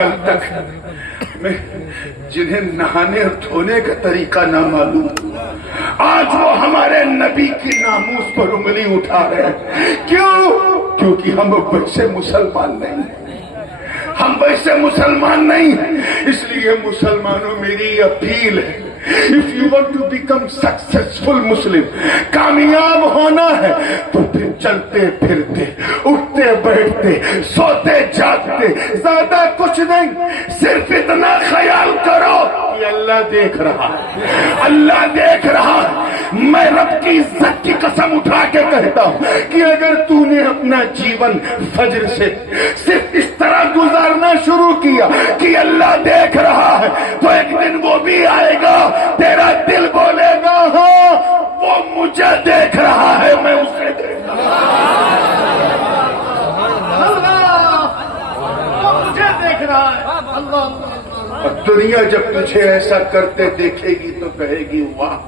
تک میں جنہیں نہانے اور دھونے کا طریقہ نہ معلوم، آج وہ ہمارے نبی کی ناموس پر انگلی اٹھا رہے ہیں۔ کیوں؟ کیونکہ ہم ویسے مسلمان نہیں، ہم ویسے مسلمان نہیں۔ اس لیے مسلمانوں میری اپیل ہے، if you want to become successful Muslim، کامیاب ہونا ہے تو پھر چلتے پھرتے، اٹھتے بیٹھتے، سوتے جاگتے، زیادہ کچھ نہیں، صرف اتنا خیال کرو کہ اللہ دیکھ رہا ہے، اللہ دیکھ رہا ہے۔ میں رب کی عزت کی قسم اٹھا کے کہتا ہوں کہ اگر تو نے اپنا جیون فجر سے صرف اس طرح گزارنا شروع کیا کہ اللہ دیکھ رہا ہے، تو ایک دن وہ بھی آئے گا، تیرا دل بولے گا ہاں وہ مجھے دیکھ رہا ہے، میں اسے دیکھ رہا ہوں۔ اور دنیا جب تجھے ایسا کرتے دیکھے گی تو کہے گی واہ،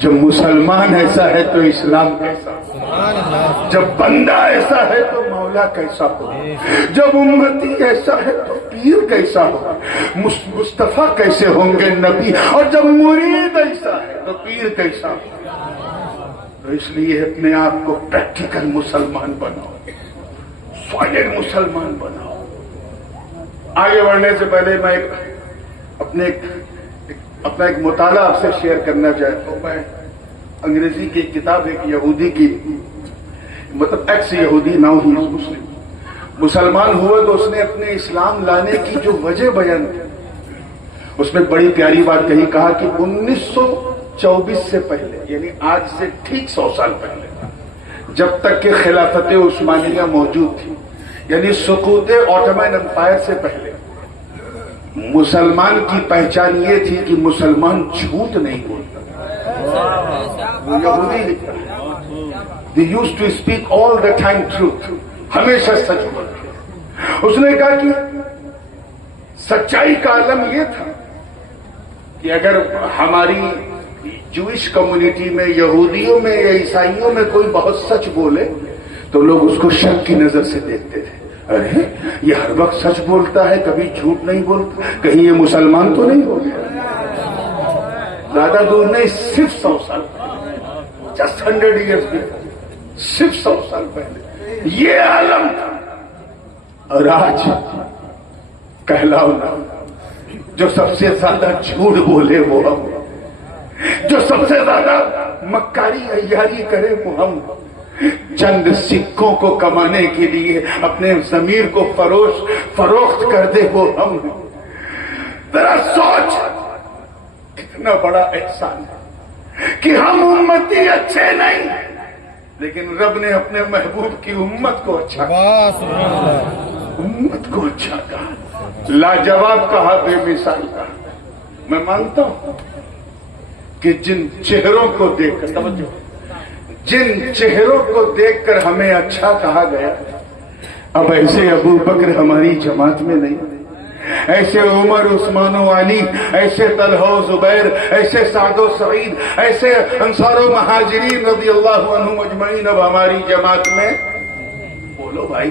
جب مسلمان ایسا ہے تو اسلام کیسا ہو، جب بندہ ایسا ہے تو مولا کیسا ہو، جب امتی ایسا ہے تو پیر کیسا ہو، مصطفیٰ کیسے ہوں گے نبی، اور جب مرید ایسا ہے تو پیر کیسا ہو۔ تو اس لیے اپنے آپ کو پریکٹیکل مسلمان بناؤ، سالڈ مسلمان بناؤ۔ آگے بڑھنے سے پہلے میں اپنا ایک مطالعہ آپ سے شیئر کرنا چاہتا ہوں۔ میں انگریزی کی کتاب، ایک یہودی کی، مطلب ایکس یہودی، ناؤ ہی مسلم، مسلمان ہوا تو اس نے اپنے اسلام لانے کی جو وجہ بیان کی، اس میں بڑی پیاری بات کہی، کہا کہ 1924 سے پہلے، یعنی آج سے ٹھیک 100 سال پہلے، جب تک کہ خلافت عثمانیہ موجود تھی، یعنی سقوط عثمانی امپائر سے پہلے، مسلمان کی پہچان یہ تھی کہ مسلمان جھوٹ نہیں بولتا۔ وہ یہودی لکھتا ہے، they used to speak all the time truth، ہمیشہ سچ بولتے۔ اس نے کہا کہ سچائی کا عالم یہ تھا کہ اگر ہماری جوئش کمیونٹی میں، یہودیوں میں یا عیسائیوں میں کوئی بہت سچ بولے تو لوگ اس کو شک کی نظر سے دیکھتے تھے، ارے یہ ہر وقت سچ بولتا ہے، کبھی جھوٹ نہیں بولتا، کہیں یہ مسلمان تو نہیں ہو گیا۔ زیادہ دور نہیں، صرف 100 سال پہلے، جسٹ 100 years before، صرف 100 سال پہلے یہ عالم تھا۔ اور آج کہلاؤ نا، جو سب سے زیادہ جھوٹ بولے وہ ہم، جو سب سے زیادہ مکاری عیاری کرے وہ ہم، چند سکوں کو کمانے کے لیے اپنے ضمیر کو فروخت کر دے وہ ہم۔ ذرا سوچ، کتنا بڑا احسان ہے کہ ہم امتی اچھے نہیں، لیکن رب نے اپنے محبوب کی امت کو اچھا کہا، امت کو اچھا کہا، لاجواب کہا، بے مثال کہا۔ میں مانتا ہوں کہ جن چہروں کو دیکھ کر، توجہ، جن چہروں کو دیکھ کر ہمیں اچھا کہا گیا، اب ایسے ابو بکر ہماری جماعت میں نہیں، ایسے عمر، عثمان و علی، ایسے طلحہ و زبیر، ایسے سعد و سعید، ایسے انصار و مہاجرین رضی اللہ عنہم اجمعین اب ہماری جماعت میں، بولو بھائی،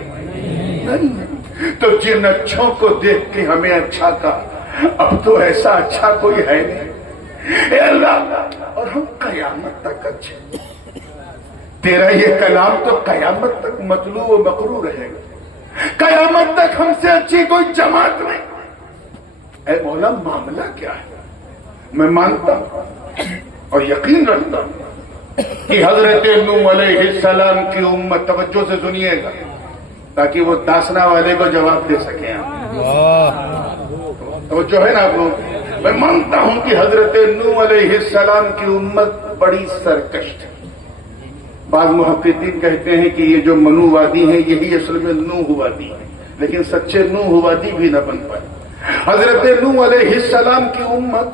نہیں۔ تو جن اچھوں کو دیکھ کے ہمیں اچھا کہا، اب تو ایسا اچھا کوئی ہے نہیں، اے اللہ، اور ہم قیامت تک اچھے، تیرا یہ کلام تو قیامت تک مطلوع و مقروع رہے گا، قیامت تک ہم سے اچھی کوئی جماعت نہیں۔ اے مولا، معاملہ کیا ہے؟ میں مانتا ہوں اور یقین رکھتا ہوں کہ حضرت نوح علیہ السلام کی امت، توجہ سے سنیے گا تاکہ وہ داسنا والے کو جواب دے سکیں۔ توجہ ہے نا آپ لوگ؟ میں مانتا ہوں کہ حضرت نوح علیہ السلام کی امت بڑی سرکش تھی۔ بعض محققین کہتے ہیں کہ یہ جو منو وادی ہے یہی اصل میں نوح وادی ہے، لیکن سچے نوح وادی بھی نہ بن پائے۔ حضرت نوح علیہ السلام کی امت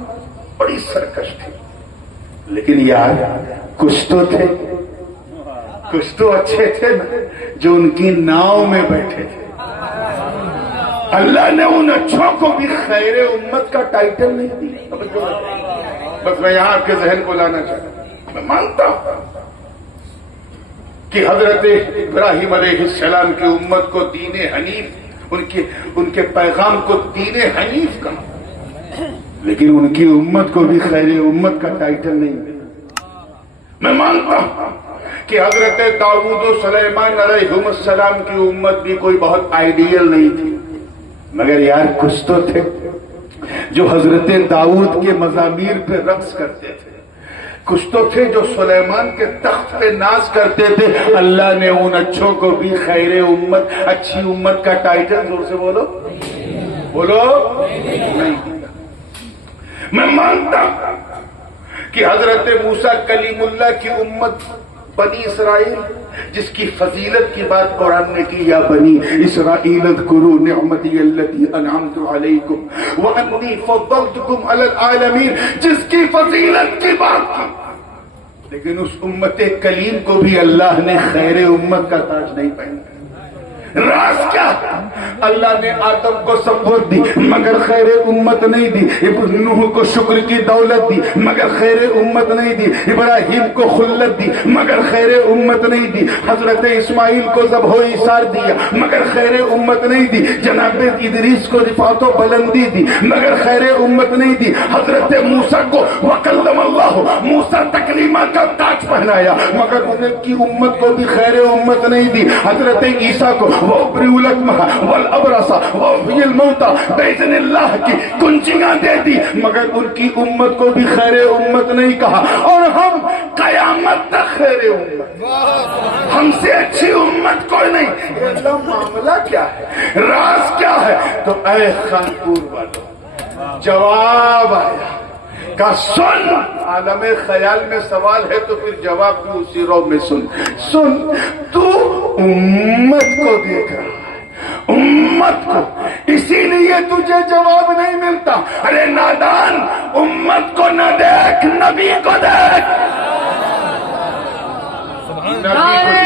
بڑی سرکش تھی، لیکن یار کچھ تو تھے، کچھ تو اچھے تھے نا، جو ان کی ناؤ میں بیٹھے تھے۔ اللہ نے ان اچھوں کو بھی خیر امت کا ٹائٹل نہیں دیا۔ بس میں یہاں آپ کے ذہن کو لانا چاہتا ہوں، میں مانتا ہوں کہ حضرت ابراہیم علیہ السلام کی امت کو دین حنیف ان کے پیغام کو دین حنیف کہا، لیکن ان کی امت کو بھی خیر امت کا ٹائٹل نہیں ملا۔ میں مانتا ہوں کہ حضرت داؤد و سلیمان علیہ السلام کی امت بھی کوئی بہت آئیڈیل نہیں تھی، مگر یار کچھ تو تھے جو حضرت داؤد کے مزامیر پہ رقص کرتے تھے، کچھ تو تھے جو سلیمان کے تخت پہ ناز کرتے تھے۔ اللہ نے ان اچھوں کو بھی خیر امت، اچھی امت کا ٹائٹل، زور سے بولو بولو، نہیں دیا۔ میں مانتا ہوں کہ حضرت موسیٰ کلیم اللہ کی امت بنی اسرائیل، جس کی فضیلت کی بات قرآن نے کی، یا بنی اسرائیل اذکروا نعمتی التی انعمت علیکم وانی فضلتکم علی العالمین، جس کی فضیلت کی بات کی، لیکن اس امت کلیم کو بھی اللہ نے خیر امت کا تاج نہیں پہنا۔ راز کیا؟ اللہ نے آدم کو سمبود دی مگر خیر امت نہیں دی، نوح کو شکر کی دولت دی مگر خیر امت نہیں دی، ابراہیم کو خلت دی مگر خیر امت نہیں دی، حضرت اسماعیل کو ذبح و ایثار دیا مگر خیر امت نہیں دی، جناب ادریس کو رفعت و بلندی دی مگر خیر امت نہیں دی، حضرت موسیٰ کو وکلم اللہ، موسیٰ تکلیمہ کا تاج پہنایا مگر ان کی امت کو بھی خیر امت نہیں دی، حضرت عیسیٰ کو وَأُبْرِئُ الْأَكْمَحَ وَالْأَبْرَصَ وَأُحْيِي الْمَوْتَى بِإِذْنِ اللہ کی کنچیاں دے دی مگر ان کی امت کو بھی خیر امت نہیں کہا، اور ہم قیامت تک خیر امت، ہم سے اچھی امت کوئی نہیں۔ اللہ معاملہ کیا ہے؟ راز کیا ہے؟ تو اے خانپور والوں، جواب آیا کا سن، عالم خیال میں سوال ہے تو پھر جواب بھی اسی رو میں سن۔ تو امت کو دیکھ رہا ہے، امت کو، اسی لیے تجھے جواب نہیں ملتا۔ ارے نادان، امت کو نہ دیکھ، نبی کو دیکھ، نبی کو